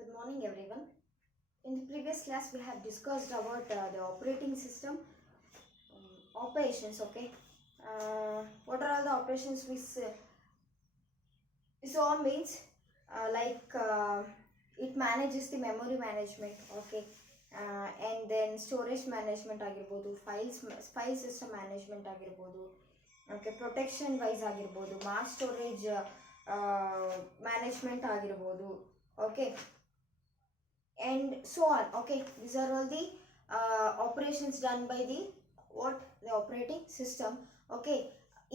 Good morning everyone. In the previous class we have discussed about the operating system operations. Okay, what are all the operations we saw means it manages the memory management. Okay, and then storage management ಆಗಿರ್ಬೋದು, file system management ಆಗಿರ್ಬೋದು, okay, protection wise ಆಗಿರ್ಬೋದು, mass storage management ಆಗಿರ್ಬೋದು, okay, and so on. Okay, these are all the operations done by the operating system. Okay,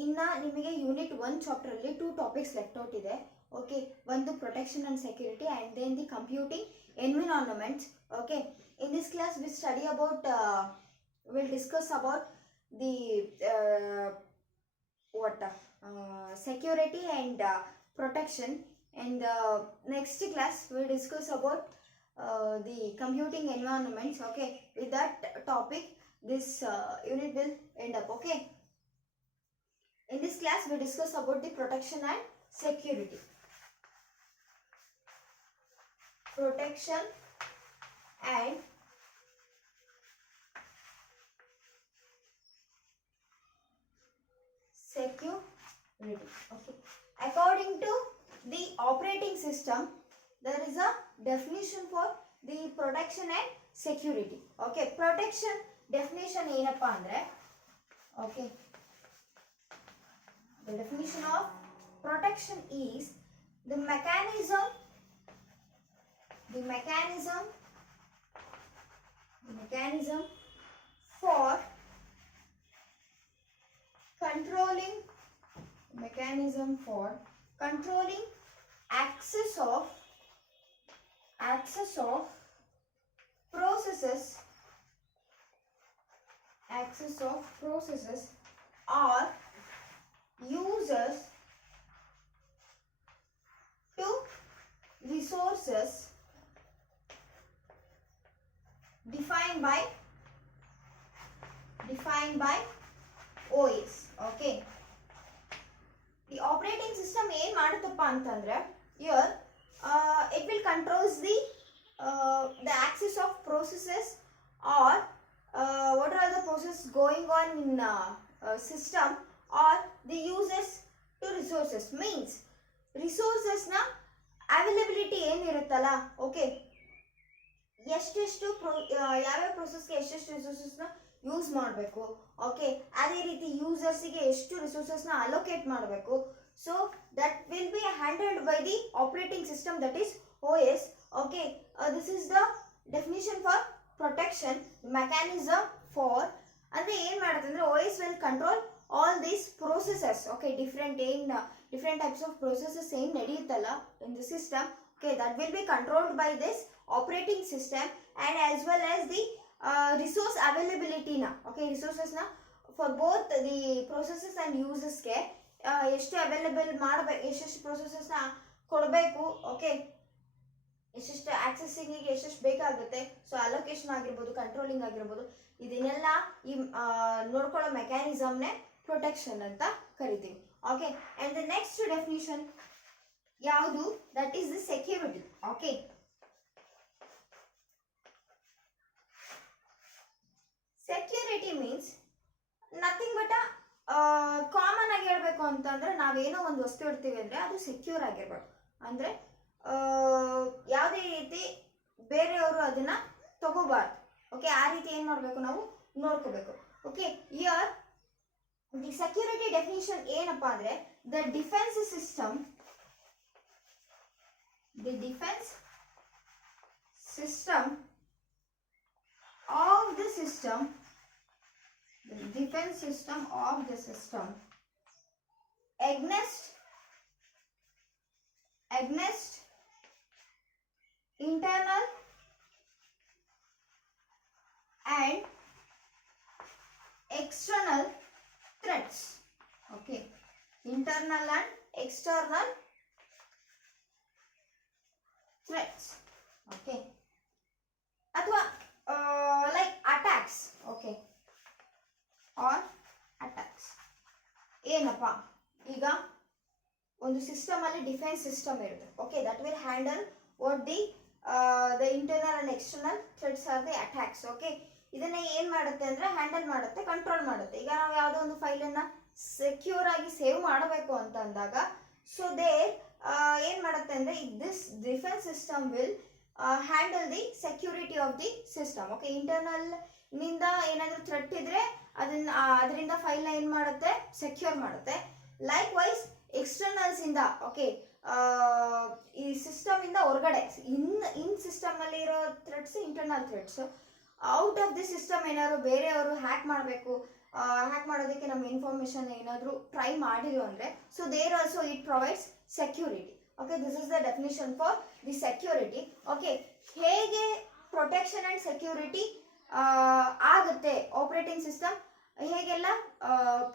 inna nimige unit 1 chapter alli 2 topics left out ide. Okay, one the protection and security and then the computing environment. Okay, in this class we study about we'll discuss about the security and protection, and next class we'll discuss about the computing environments. Okay, with that topic this unit will end up. Okay, in this class we discuss about the protection and security. Protection and security. Okay, according to the operating system there is a definition for the protection and security. Okay, protection definition ಏನಪ್ಪಾ ಅಂದ್ರೆ, okay, the definition of protection is the mechanism for controlling access of processes or users to resources defined by OS. Okay, the operating system ಏನು ಮಾಡುತ್ತಪ್ಪ ಅಂತಂದ್ರೆ, here it will controls the access of processes or what are the processes going on in system or the users to resources. Means resources na availability ಏನಿರುತ್ತಲ್ಲ, okay, ಎಷ್ಟೆಷ್ಟು ಯಾವ್ಯಾವ ಪ್ರೋಸೆಸ್ಗೆ ಎಷ್ಟೆಷ್ಟು ರಿಸೋರ್ಸಸ್ನ ಯೂಸ್ ಮಾಡಬೇಕು. ಓಕೆ, ಅದೇ ರೀತಿ ಯೂಸರ್ಸಿಗೆ ಎಷ್ಟು ರಿಸೋರ್ಸಸ್ನ ಅಲೋಕೇಟ್ ಮಾಡಬೇಕು. So that will be handled by the operating system, that is OS. Okay, this is the definition for protection mechanism for. ಅಂದರೆ ಏನು ಮಾಡುತ್ತೆ ಅಂದರೆ, OS will control all these processes. Okay, different types of processes ಏನು ನಡೆಯುತ್ತಲ್ಲ in the system. Okay, that will be controlled by this operating system, and as well as the resource availability na. Okay, resources na for both the processes and users ke ಎಷ್ಟು ಅವೈಲೇಬಲ್ ಮಾಡಬೇಕು, ಎಷ್ಟೆಷ್ಟು ಪ್ರೊಸೆಸಸ್ ನ ಕೊಡಬೇಕು. ಓಕೆ, ಎಷ್ಟೆಷ್ಟು ಆಕ್ಸೆಸಿಂಗ್ ಎಷ್ಟೆಷ್ಟು ಬೇಕಾಗುತ್ತೆ. ಸೊ ಅಲೋಕೇಶನ್ ಆಗಿರ್ಬೋದು, ಕಂಟ್ರೋಲಿಂಗ್ ಆಗಿರ್ಬೋದು, ಇದನ್ನೆಲ್ಲ ಈ ನೋಡ್ಕೊಳ್ಳೋ ಮೆಕ್ಯಾನಿಸಮ್ನೇ ಪ್ರೊಟೆಕ್ಷನ್ ಅಂತ ಕರಿತೀವಿ. Okay, and the next definition ಯಾವುದು, that is the security. Okay, security means nothing but common ಆಗಿ ಹೇಳ್ಬೇಕು ಅಂತಂದ್ರೆ, ನಾವೇನೋ ಒಂದು ವಸ್ತು ಇಡ್ತೀವಿ ಅಂದ್ರೆ ಅದು ಸೆಕ್ಯೂರ್ ಆಗಿರ್ಬೇಕು. ಅಂದ್ರೆ ಯಾವುದೇ ರೀತಿ ಬೇರೆಯವರು ಅದನ್ನ ತಗೋಬಾರ್ದು. ಓಕೆ, ಆ ರೀತಿ ಏನ್ ಮಾಡ್ಬೇಕು, ನಾವು ನೋಡ್ಕೋಬೇಕು. Okay, here the security definition ಏನಪ್ಪಾ ಅಂದ್ರೆ, the defense system of the system against internal and external threats. Okay, internal and external threats. Okay, ಅಥವಾ like attacks. Okay, or attacks ಏನಪ್ಪ, ಈಗ ಒಂದು ಸಿಸ್ಟಮ್ ಅಲ್ಲಿ ಡಿಫೆನ್ಸ್ ಸಿಸ್ಟಮ್ ಇರುತ್ತೆ. Okay, that will handle what the the internal and external threats are the attacks. Okay, ಇದನ್ನ ಏನ್ ಮಾಡುತ್ತೆ ಅಂದ್ರೆ ಹ್ಯಾಂಡಲ್ ಮಾಡುತ್ತೆ, ಕಂಟ್ರೋಲ್ ಮಾಡುತ್ತೆ. ಈಗ ನಾವು ಯಾವುದೋ ಒಂದು ಫೈಲನ್ನು ಸೆಕ್ಯೂರ್ ಆಗಿ ಸೇವ್ ಮಾಡಬೇಕು ಅಂತ ಅಂದಾಗ ಸೊ ಏನ್ ಮಾಡುತ್ತೆ ಅಂದ್ರೆ this defence system will handle the security of the system. Okay, internal ನಿಂದ ಏನಾದರೂ ಥ್ರೆಟ್ ಇದ್ರೆ ಅದರಿಂದ ಫೈಲ್ನ ಏನು ಮಾಡುತ್ತೆ, ಸೆಕ್ಯೂರ್ ಮಾಡುತ್ತೆ. ಲೈಕ್ ವೈಸ್ ಎಕ್ಸ್ಟರ್ನಲ್ಸ್ ಇಂದ ಓಕೆ ಈ ಸಿಸ್ಟಮ್ ಇಂದ ಹೊರಗಡೆ ಇನ್ ಸಿಸ್ಟಮ್ ಅಲ್ಲಿ ಇರೋ threats internal threats. Out of the system ಏನಾದ್ರು ಬೇರೆಯವರು ಹ್ಯಾಕ್ ಮಾಡಬೇಕು, ಹ್ಯಾಕ್ ಮಾಡೋದಕ್ಕೆ ನಮ್ಮ ಇನ್ಫಾರ್ಮೇಶನ್ ಏನಾದರೂ ಟ್ರೈ ಮಾಡಿದ್ರು ಅಂದರೆ so there also it provides security. Okay, this is the definition for the security. Okay, ಹೇಗೆ ಪ್ರೊಟೆಕ್ಷನ್ ಆ್ಯಂಡ್ ಸೆಕ್ಯೂರಿಟಿ ಆಗುತ್ತೆ ಆಪರೇಟಿಂಗ್ ಸಿಸ್ಟಮ್ ಹೇಗೆಲ್ಲ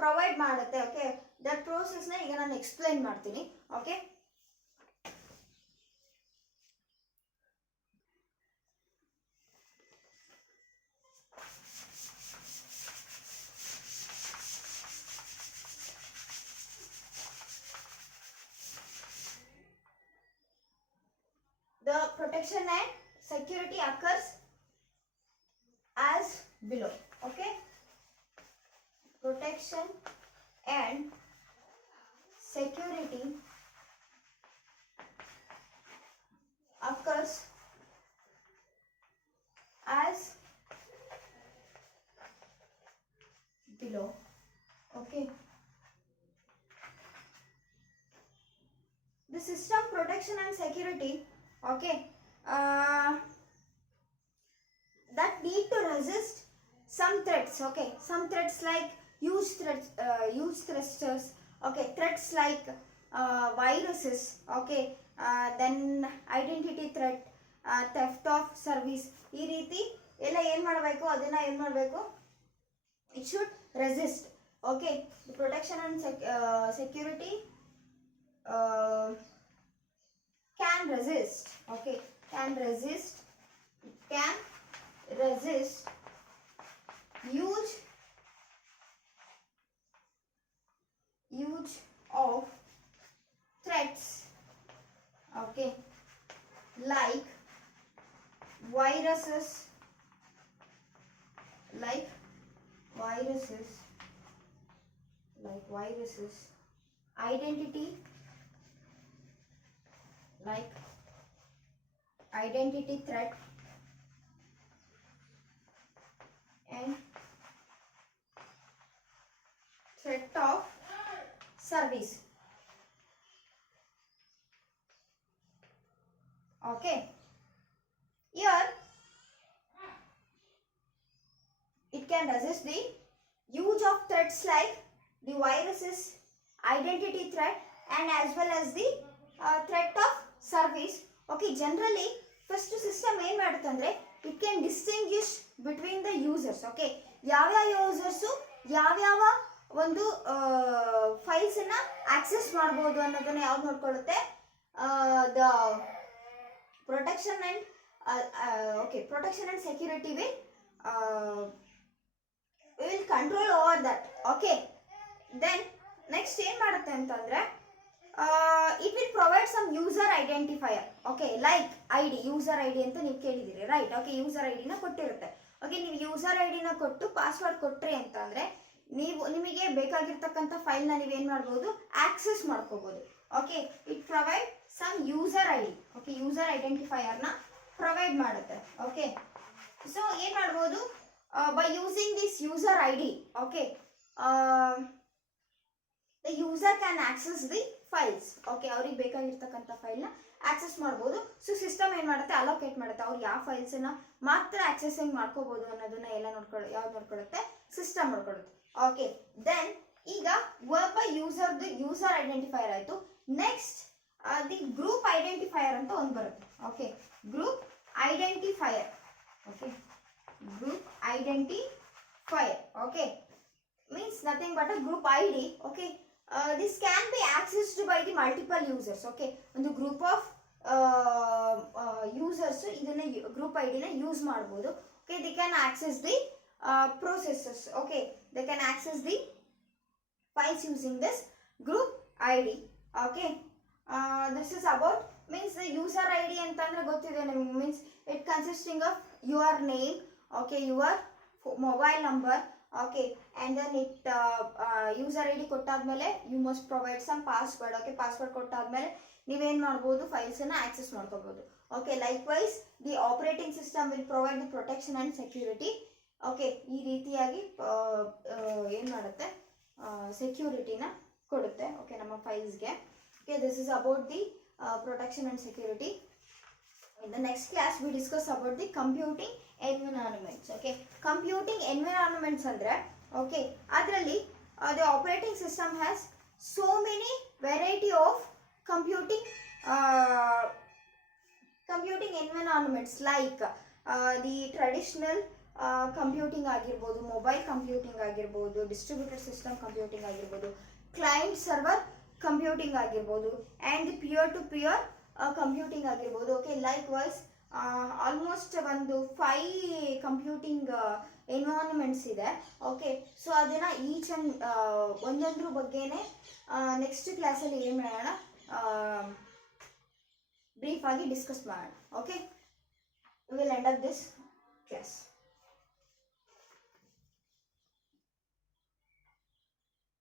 ಪ್ರೊವೈಡ್ ಮಾಡುತ್ತೆ. ಓಕೆ, ದಟ್ ಪ್ರೋಸೆಸ್ನ ಈಗ ನಾನು ಎಕ್ಸ್ಪ್ಲೈನ್ ಮಾಡ್ತೀನಿ. Okay, the protection and security occurs as below. Okay, protection and security occurs as below. Okay, the system protection and security, okay, that need to resist some threats. Okay, some threats like huge thrusters. Okay, threats like viruses. Okay, then identity threat, theft of service. ಈ ರೀತಿ ಎಲ್ಲ ಏನು ಮಾಡಬೇಕು, ಅದನ್ನ ಏನು ಮಾಡಬೇಕು, it should resist. Okay, the protection and security can resist. Okay, can resist huge of threats. Okay, like viruses, identity threat and threat of service. Okay, here it can resist the use of threats like the viruses, identity threat and as well as the threat of service. Okay, generally first system ಏನು ಮಾಡುತ್ತೆ ಅಂದರೆ it can distinguish between the users. Okay, ಯಾವ್ಯಾವ users ಯಾವ್ಯಾವ ಒಂದು ಫೈಲ್ಸನ್ನು access ಮಾಡ್ಬೋದು ಅನ್ನೋದನ್ನ ಯಾವ್ದು ನೋಡ್ಕೊಳ್ಳುತ್ತೆ, the protection and protection and security will control over that. Okay, then next ಏನು ಮಾಡುತ್ತೆ ಅಂತಂದರೆ it will provide some user identifier. Okay, like ID, user ID ಅಂತ ನೀವು ಕೇಳಿದಿರಿ, ರೈಟ್? ಓಕೆ, ಯೂಸರ್ ಐಡಿನ ಕೊಟ್ಟಿರುತ್ತೆ. ಓಕೆ, ನೀವು ಯೂಸರ್ ಐಡಿನ ಕೊಟ್ಟು ಪಾಸ್ವರ್ಡ್ ಕೊಟ್ರಿ ಅಂತಂದರೆ ನಿಮಗೆ ಬೇಕಾಗಿರ್ತಕ್ಕಂಥ ಫೈಲ್ನ ನೀವೇನು ಮಾಡ್ಬೋದು, ಆಕ್ಸೆಸ್ ಮಾಡ್ಕೋಬೋದು. Okay, it provide some user ID. Okay, user ಐಡೆಂಟಿಫೈಯರ್ನ ಪ್ರೊವೈಡ್ ಮಾಡುತ್ತೆ. ಓಕೆ, ಸೊ ಏನು ಮಾಡ್ಬೋದು, by using this user ID, okay, the user can access the files. Okay, ಅವ್ರಿಗೆ ಬೇಕಾಗಿರ್ತಕ್ಕಂಥ ಫೈಲ್ನ ಆಕ್ಸೆಸ್ ಮಾಡ್ಬೋದು. ಸೊ ಸಿಸ್ಟಮ್ ಏನು ಮಾಡುತ್ತೆ, ಅಲೋಕೇಟ್ ಮಾಡುತ್ತೆ, ಅವ್ರು ಯಾವ ಫೈಲ್ಸನ್ನು ಮಾತ್ರ ಆಕ್ಸೆಸಿಂಗ್ ಮಾಡ್ಕೋಬೋದು ಅನ್ನೋದನ್ನ ಎಲ್ಲ ಯಾವ್ದು ನೋಡ್ಕೊಳ್ಳುತ್ತೆ, ಸಿಸ್ಟಮ್ ನೋಡ್ಕೊಳ್ಳುತ್ತೆ. ಓಕೆ, ದೆನ್ ಈಗ ವರ್ಬ್ ಬೈ ಯೂಸರ್ ಐಡೆಂಟಿಫೈಯರ್ ಆಯಿತು. ನೆಕ್ಸ್ಟ್ ದಿ ಗ್ರೂಪ್ ಐಡೆಂಟಿಫೈಯರ್ ಅಂತ ಒಂದು ಬರುತ್ತೆ. Okay, group identifier. Okay, group identifier. Okay, means nothing but a group ID. Okay, this can be accessed by the multiple users. Okay, ಒಂದು group of users ಇದನ್ನ group ID ನ ಯೂಸ್ ಮಾಡಬಹುದು. Okay, they can access the processes. Okay, they can access the files using this group ID. Okay, this is about means user I D ಅಂತಂದ್ರೆ ಗೊತ್ತಿದೆ ನಿಮ್ಗೆ, means it consisting of your name, okay, your mobile number, okay, and then it user I D ಕೊಟ್ಟಾದ್ಮೇಲೆ you must provide some password, okay, password ಕೊಟ್ಟಾದ್ಮೇಲೆ ನೀವೇನು ಮಾಡ್ಬೋದು, ಫೈಲ್ಸನ್ನು access ಮಾಡ್ಕೋಬೋದು. Okay, likewise the operating system will provide the protection and security. Okay, ಈ ರೀತಿಯಾಗಿ ಏನು ಮಾಡುತ್ತೆ, ಸೆಕ್ಯೂರಿಟಿನ ಕೊಡುತ್ತೆ, ಓಕೆ, ನಮ್ಮ ಫೈಲ್ಸ್ಗೆ. Okay, this is about the protection and security. In the next class we discuss about the computing environments. Okay, computing environments andre, okay, adರಲ್ಲಿ the operating system has so many variety of computing environments like the traditional computing ಆಗಿರ್ಬೋದು, mobile computing ಆಗಿರ್ಬೋದು, distributed system computing ಆಗಿರ್ಬೋದು, client server computing ಆಗಿರ್ಬೋದು, and peer to peer computing ಆಗಿರ್ಬೋದು. Okay, likewise almost ಒಂದು 5 computing environments ಇದೆ. Okay, so ಅದನ್ನು each and ಒಂದೊಂದ್ರ ಬಗ್ಗೆನೇ ನೆಕ್ಸ್ಟ್ ಕ್ಲಾಸಲ್ಲಿ ಏನು ಮಾಡೋಣ, ಬ್ರೀಫಾಗಿ ಡಿಸ್ಕಸ್ ಮಾಡೋಣ. Okay, we will end up this class.